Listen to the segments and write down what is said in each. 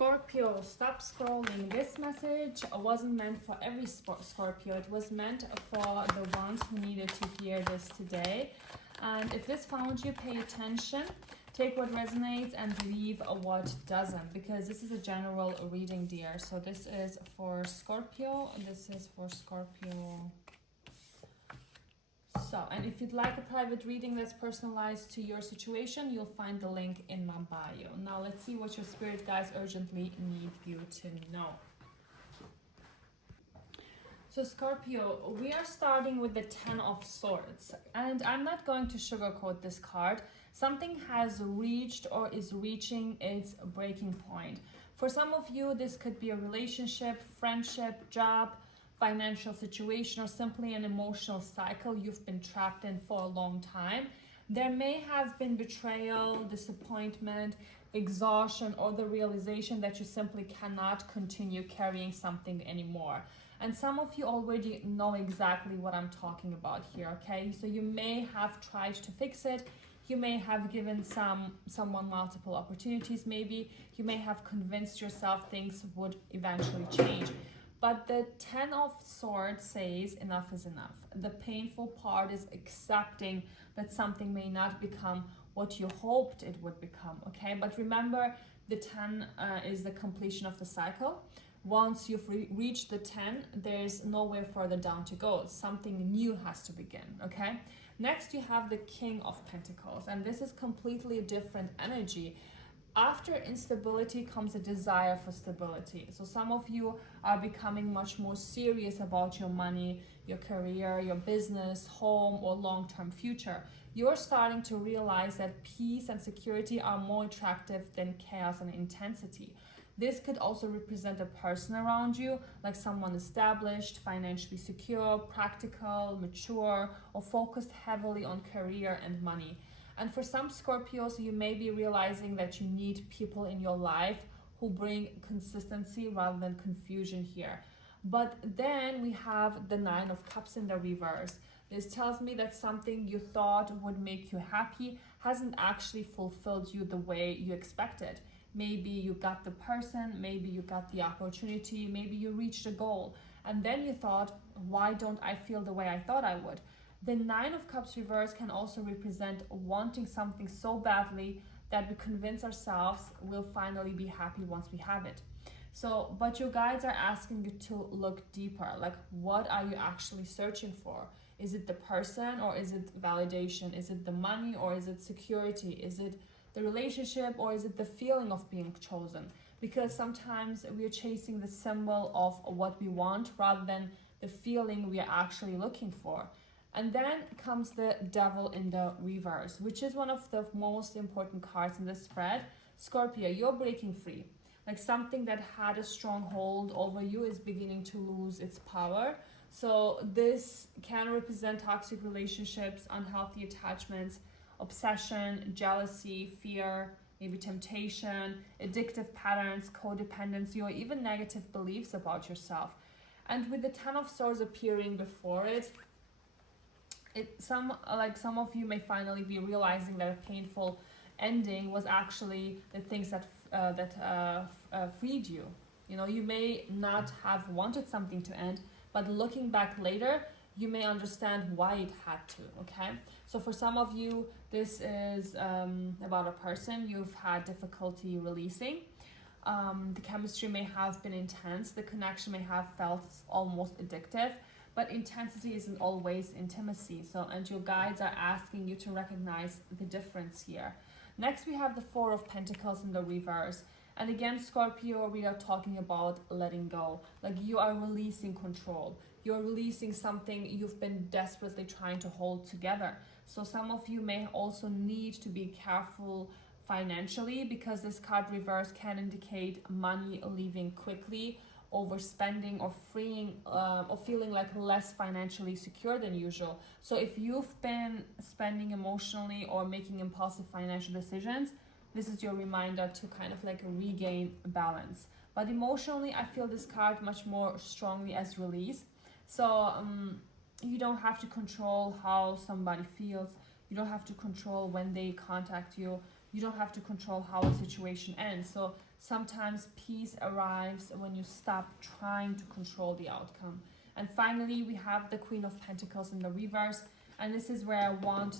Scorpio, stop scrolling. This message wasn't meant for every Scorpio. It was meant for the ones who needed to hear this today. And if this found you, pay attention. Take what resonates and leave what doesn't, because this is a general reading, dear. So this is for Scorpio. This is for Scorpio. So, and if you'd like a private reading that's personalized to your situation, you'll find the link in my bio. Now let's see what your spirit guides urgently need you to know. So Scorpio, we are starting with the Ten of Swords, and I'm not going to sugarcoat this card. Something has reached or is reaching its breaking point. For some of you, this could be a relationship, friendship, job, financial situation, or simply an emotional cycle you've been trapped in for a long time. There may have been betrayal, disappointment, exhaustion, or the realization that you simply cannot continue carrying something anymore. And some of you already know exactly what I'm talking about here, okay? So you may have tried to fix it. You may have given someone multiple opportunities, maybe. You may have convinced yourself things would eventually change. But the Ten of Swords says enough is enough. The painful part is accepting that something may not become what you hoped it would become, okay? But remember, the 10 is the completion of the cycle. Once you've reached the 10, there's nowhere further down to go. Something new has to begin, okay? Next, you have the King of Pentacles, and this is completely a different energy. After instability comes a desire for stability. So some of you are becoming much more serious about your money, your career, your business, home, or long-term future. You're starting to realize that peace and security are more attractive than chaos and intensity. This could also represent a person around you, like someone established, financially secure, practical, mature, or focused heavily on career and money. And for some Scorpios, you may be realizing that you need people in your life who bring consistency rather than confusion here. But then we have the Nine of Cups in the reverse. This tells me that something you thought would make you happy hasn't actually fulfilled you the way you expected. Maybe you got the person, maybe you got the opportunity, maybe you reached a goal. And then you thought, why don't I feel the way I thought I would? The Nine of Cups reverse can also represent wanting something so badly that we convince ourselves we'll finally be happy once we have it. So, but your guides are asking you to look deeper. Like, what are you actually searching for? Is it the person, or is it validation? Is it the money, or is it security? Is it the relationship, or is it the feeling of being chosen? Because sometimes we are chasing the symbol of what we want rather than the feeling we are actually looking for. And then comes the Devil in the reverse, which is one of the most important cards in the spread. Scorpio, you're breaking free. Like, something that had a strong hold over you is beginning to lose its power. So this can represent toxic relationships, unhealthy attachments, obsession, jealousy, fear, maybe temptation, addictive patterns, codependency, or even negative beliefs about yourself. And with the Ten of Swords appearing before it, some of you may finally be realizing that a painful ending was actually the things that freed you. You know, you may not have wanted something to end, but looking back later, you may understand why it had to, okay? So for some of you, this is about a person you've had difficulty releasing. The chemistry may have been intense, the connection may have felt almost addictive, but intensity isn't always intimacy. So, and your guides are asking you to recognize the difference here. Next, we have the Four of Pentacles in the reverse. And again, Scorpio, we are talking about letting go. Like, you are releasing control. You're releasing something you've been desperately trying to hold together. So some of you may also need to be careful financially, because this card reverse can indicate money leaving quickly, overspending, or freeing, or feeling like less financially secure than usual. So if you've been spending emotionally or making impulsive financial decisions, this is your reminder to kind of like regain balance. But emotionally, I feel this card much more strongly as release. So you don't have to control how somebody feels. You don't have to control when they contact you. You don't have to control how a situation ends. So Sometimes peace arrives when you stop trying to control the outcome. And finally, we have the Queen of Pentacles in the reverse. And this is where I want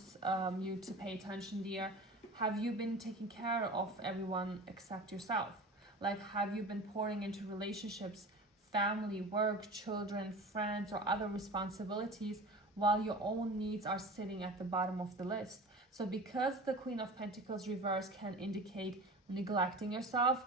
you to pay attention, dear. Have you been taking care of everyone except yourself? Like, have you been pouring into relationships, family, work, children, friends, or other responsibilities while your own needs are sitting at the bottom of the list? So because the Queen of Pentacles reverse can indicate neglecting yourself,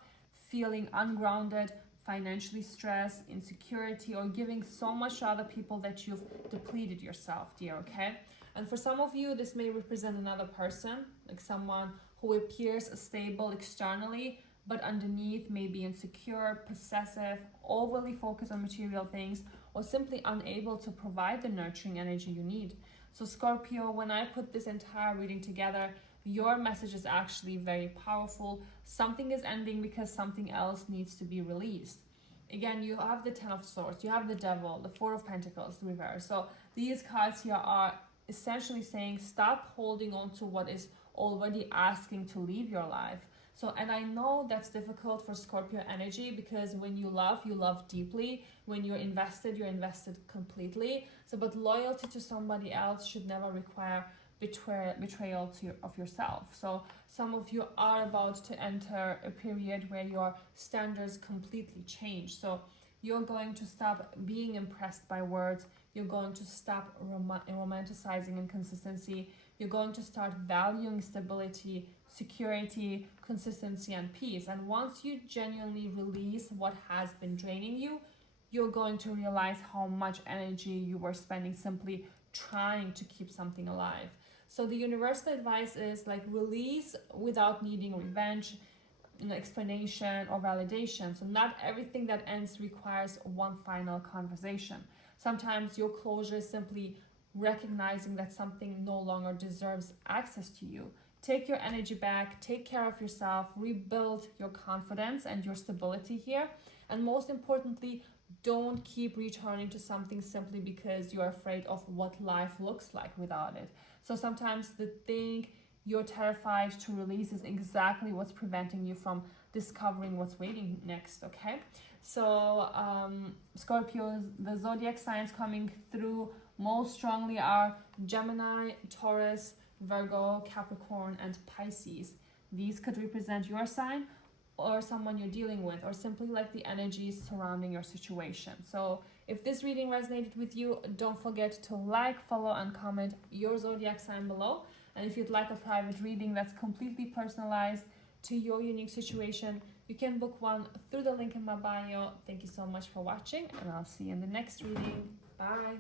feeling ungrounded, financially stressed, insecurity, or giving so much to other people that you've depleted yourself, dear, okay? And for some of you, this may represent another person, like someone who appears stable externally, but underneath may be insecure, possessive, overly focused on material things, or simply unable to provide the nurturing energy you need. So Scorpio, when I put this entire reading together, your message is actually very powerful. Something is ending because something else needs to be released. Again, you have the Ten of Swords, you have the Devil, the Four of Pentacles, the reverse. So these cards here are essentially saying stop holding on to what is already asking to leave your life. So, and I know that's difficult for Scorpio energy because when you love deeply. When you're invested completely. So, but loyalty to somebody else should never require betrayal of yourself. So some of you are about to enter a period where your standards completely change. So you're going to stop being impressed by words. You're going to stop romanticizing inconsistency. You're going to start valuing stability, security, consistency, and peace. And once you genuinely release what has been draining you, you're going to realize how much energy you were spending simply trying to keep something alive. So the universal advice is like release without needing revenge, explanation, or validation. So not everything that ends requires one final conversation. Sometimes your closure is simply recognizing that something no longer deserves access to you. Take your energy back, take care of yourself, rebuild your confidence and your stability here. And most importantly, don't keep returning to something simply because you're afraid of what life looks like without it. So sometimes the thing you're terrified to release is exactly what's preventing you from discovering what's waiting next, okay? So Scorpios, the zodiac signs coming through most strongly are Gemini, Taurus, Virgo, Capricorn, and Pisces. These could represent your sign or someone you're dealing with, or simply like the energies surrounding your situation. So if this reading resonated with you, don't forget to like, follow, and comment your zodiac sign below. And if you'd like a private reading that's completely personalized to your unique situation, you can book one through the link in my bio. Thank you so much for watching, and I'll see you in the next reading. Bye.